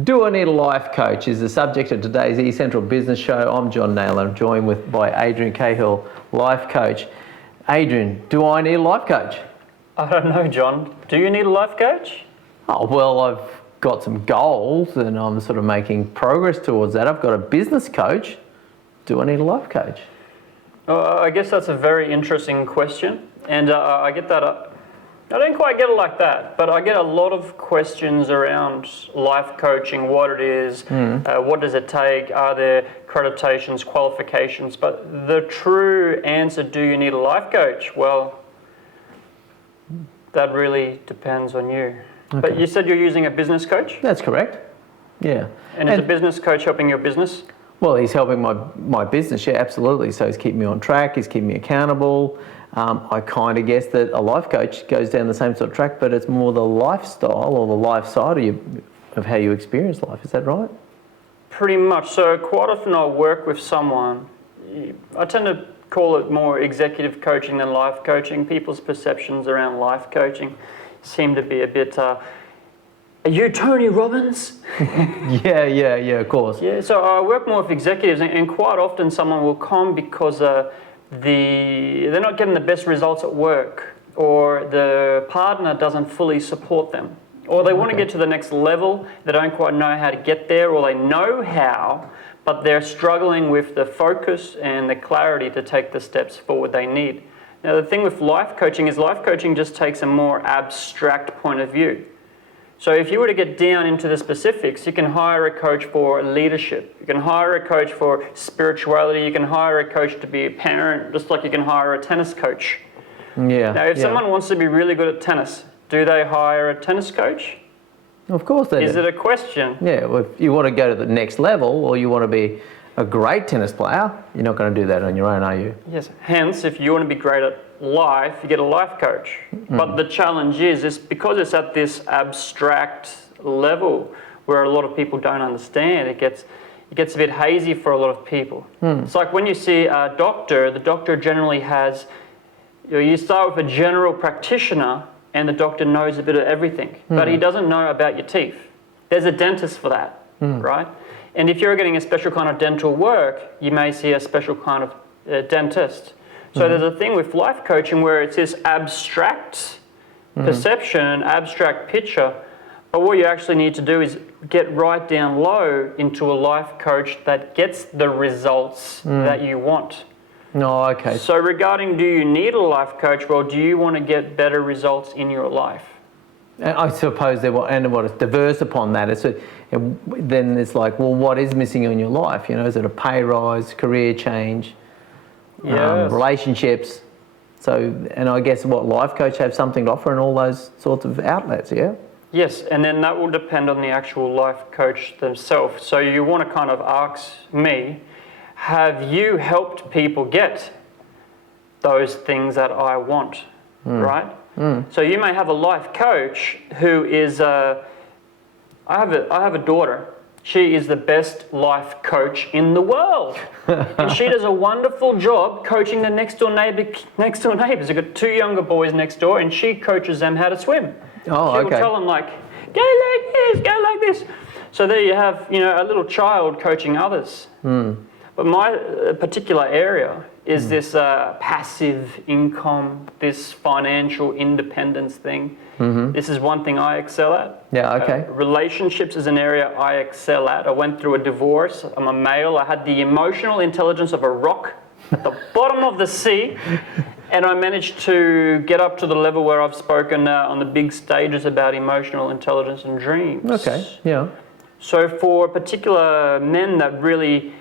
Do I need a life coach is the subject of today's eCentral Business Show. I'm John Naylor. I'm joined by Adrian Cahill, life coach. Adrian, do I need a life coach? I don't know, John. Do you need a life coach? Oh, well, I've got some goals and I'm sort of making progress towards that. I've got a business coach. Do I need a life coach? I guess that's a very interesting question. And I get that. I don't quite get it like that, but I get a lot of questions around life coaching, what it is, what does it take, are there accreditations, qualifications, but the true answer, do you need a life coach? Well, that really depends on you. Okay. But you said you're using a business coach? That's correct, yeah. And is a business coach helping your business? Well, he's helping my business, yeah, absolutely. So he's keeping me on track, he's keeping me accountable. I kind of guess that a life coach goes down the same sort of track, but it's more the lifestyle or the life side of how you experience life. Is that right? Pretty much. So quite often I'll work with someone. I tend to call it more executive coaching than life coaching. People's perceptions around life coaching seem to be a bit, are you Tony Robbins? Yeah, of course. Yeah, so I work more with executives, and quite often someone will come because they're not getting the best results at work, or the partner doesn't fully support them, or they want to get to the next level, they don't quite know how to get there, or they know how, but they're struggling with the focus and the clarity to take the steps forward they need. Now the thing with life coaching is life coaching just takes a more abstract point of view. So if you were to get down into the specifics, you can hire a coach for leadership. You can hire a coach for spirituality. You can hire a coach to be a parent, just like you can hire a tennis coach. Yeah. Now, if someone wants to be really good at tennis, do they hire a tennis coach? Of course they do. Is it a question? Yeah, well, if you want to go to the next level or you want to be a great tennis player, you're not going to do that on your own, are you? Yes. Hence, if you want to be great at life, you get a life coach. But the challenge is because it's at this abstract level where a lot of people don't understand, it gets a bit hazy for a lot of people. It's like when you see a doctor, the doctor generally has, you start with a general practitioner and the doctor knows a bit of everything, but he doesn't know about your teeth. There's a dentist for that, right? And if you're getting a special kind of dental work, you may see a special kind of dentist. So there's a thing with life coaching where it's this abstract perception, abstract picture, but what you actually need to do is get right down low into a life coach that gets the results that you want. No, okay. So regarding do you need a life coach, well, do you want to get better results in your life? I suppose what it's diverse upon that. Then it's like, well, what is missing in your life? You know, is it a pay rise, career change, relationships? So, and I guess what life coach have something to offer in all those sorts of outlets, yeah? Yes, and then that will depend on the actual life coach themselves. So you want to kind of ask me, have you helped people get those things that I want, right? So you may have a life coach who is, I have a daughter. She is the best life coach in the world. And she does a wonderful job coaching the next door neighbours. They've got two younger boys next door and she coaches them how to swim. Oh, she will tell them like, go like this, go like this. So there you have, a little child coaching others. But my particular area is this passive income, this financial independence thing. This is one thing I excel at. Yeah, okay. Relationships is an area I excel at. I went through a divorce. I'm a male. I had the emotional intelligence of a rock at the bottom of the sea. And I managed to get up to the level where I've spoken on the big stages about emotional intelligence and dreams. Okay, yeah. So for particular men that really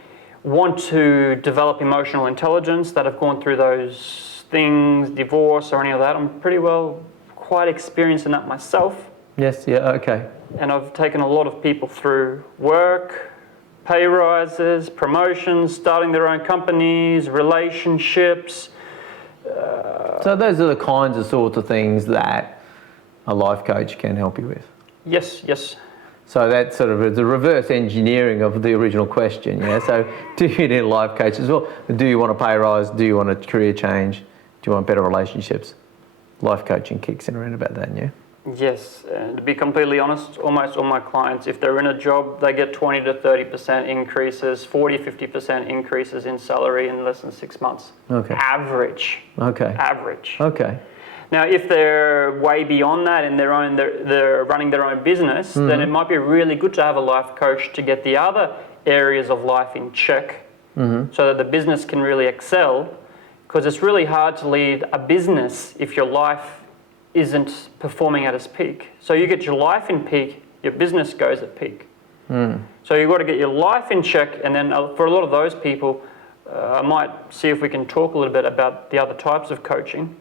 want to develop emotional intelligence, that have gone through those things, divorce or any of that, I'm pretty well quite experienced in that myself. Yes, yeah, okay. And I've taken a lot of people through work, pay rises, promotions, starting their own companies, relationships. So those are the kinds of sorts of things that a life coach can help you with. Yes. So that's sort of the reverse engineering of the original question, yeah? So do you need a life coach as well? Do you want a pay rise? Do you want a career change? Do you want better relationships? Life coaching kicks in around about that, yeah? Yes, and to be completely honest, almost all my clients, if they're in a job, they get 20 to 30% increases, 40, 50% increases in salary in less than 6 months. Okay. Average. Okay. Average. Okay. Now, if they're way beyond that and they're running their own business, then it might be really good to have a life coach to get the other areas of life in check, so that the business can really excel. Because it's really hard to lead a business if your life isn't performing at its peak. So you get your life in peak, your business goes at peak. So you've got to get your life in check, and then for a lot of those people, I might see if we can talk a little bit about the other types of coaching.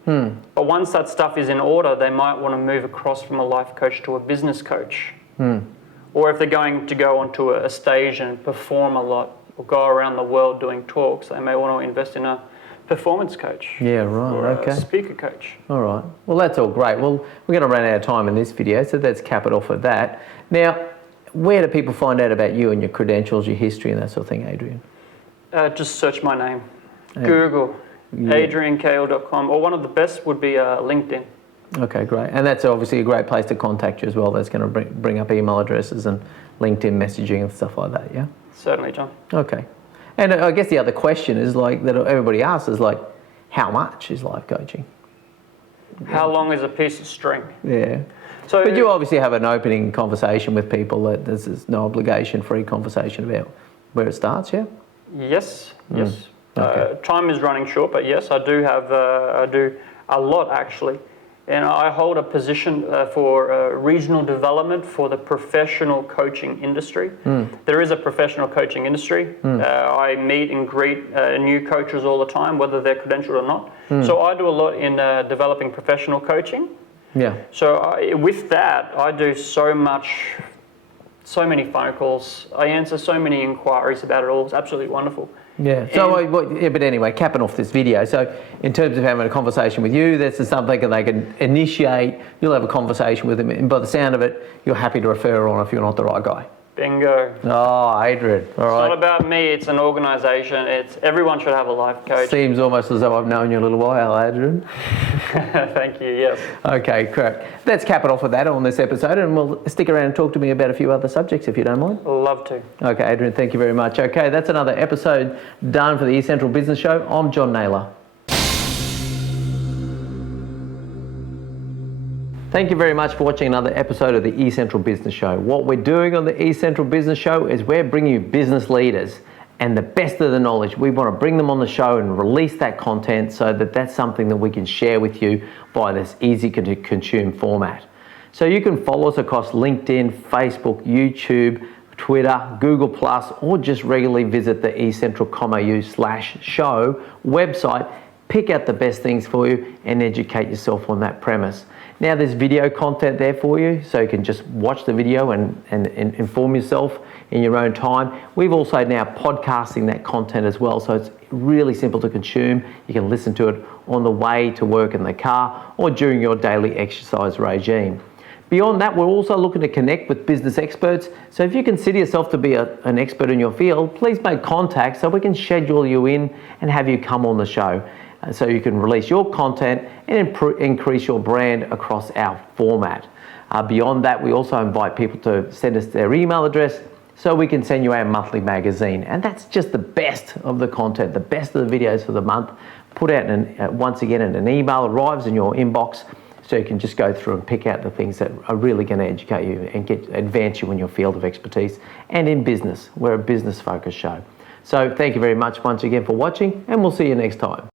But once that stuff is in order, they might want to move across from a life coach to a business coach. Or if they're going to go onto a stage and perform a lot, or go around the world doing talks, they may want to invest in a performance coach. Yeah, right, or okay. a speaker coach. All right. Well, that's all great. Well, we're going to run out of time in this video, so let's cap it off at that. Now, where do people find out about you and your credentials, your history and that sort of thing, Adrian? Just search my name. Google, adriankale.com, or one of the best would be LinkedIn. Okay, great. And that's obviously a great place to contact you as well. That's going to bring up email addresses and LinkedIn messaging and stuff like that, yeah? Certainly, John. Okay. And I guess the other question is like that everybody asks is like, how much is life coaching? How long is a piece of string? Yeah. So, But you obviously have an opening conversation with people that there's no obligation, free conversation about where it starts, yeah? yes. Okay. Time is running short, but yes, I do have I do a lot actually. And I hold a position for regional development for the professional coaching industry. There is a professional coaching industry. I meet and greet new coaches all the time, whether they're credentialed or not. So I do a lot in developing professional coaching. Yeah. So with that, I do so many phone calls. I answer so many inquiries about it all. It's absolutely wonderful. Yeah. So, but anyway, capping off this video. So, in terms of having a conversation with you, this is something that they can initiate. You'll have a conversation with them, and by the sound of it, you're happy to refer on if you're not the right guy. Bingo. Oh, Adrian. All right. It's not about me, it's an organisation. It's everyone should have a life coach. Seems almost as though I've known you a little while, Adrian. Thank you, yes. Okay, correct. Let's cap it off with that on this episode, and we'll stick around and talk to me about a few other subjects if you don't mind. Love to. Okay, Adrian, thank you very much. Okay, that's another episode done for the East Central Business Show. I'm John Naylor. Thank you very much for watching another episode of the East Central Business Show. What we're doing on the East Central Business Show is we're bringing you business leaders and the best of the knowledge. We want to bring them on the show and release that content so that that's something that we can share with you by this easy to consume format. So you can follow us across LinkedIn, Facebook, YouTube, Twitter, Google+, or just regularly visit the eastcentral.com.au/show website. Pick out the best things for you and educate yourself on that premise. Now there's video content there for you, so you can just watch the video and inform yourself in your own time. We've also now podcasting that content as well, so it's really simple to consume. You can listen to it on the way to work in the car or during your daily exercise regime. Beyond that, we're also looking to connect with business experts. So if you consider yourself to be an expert in your field, please make contact so we can schedule you in and have you come on the show. So you can release your content and increase your brand across our format. Beyond that, we also invite people to send us their email address so we can send you our monthly magazine. And that's just the best of the content, the best of the videos for the month. Put out once again in an email, arrives in your inbox, so you can just go through and pick out the things that are really going to educate you and advance you in your field of expertise and in business. We're a business focused show. So thank you very much once again for watching, and we'll see you next time.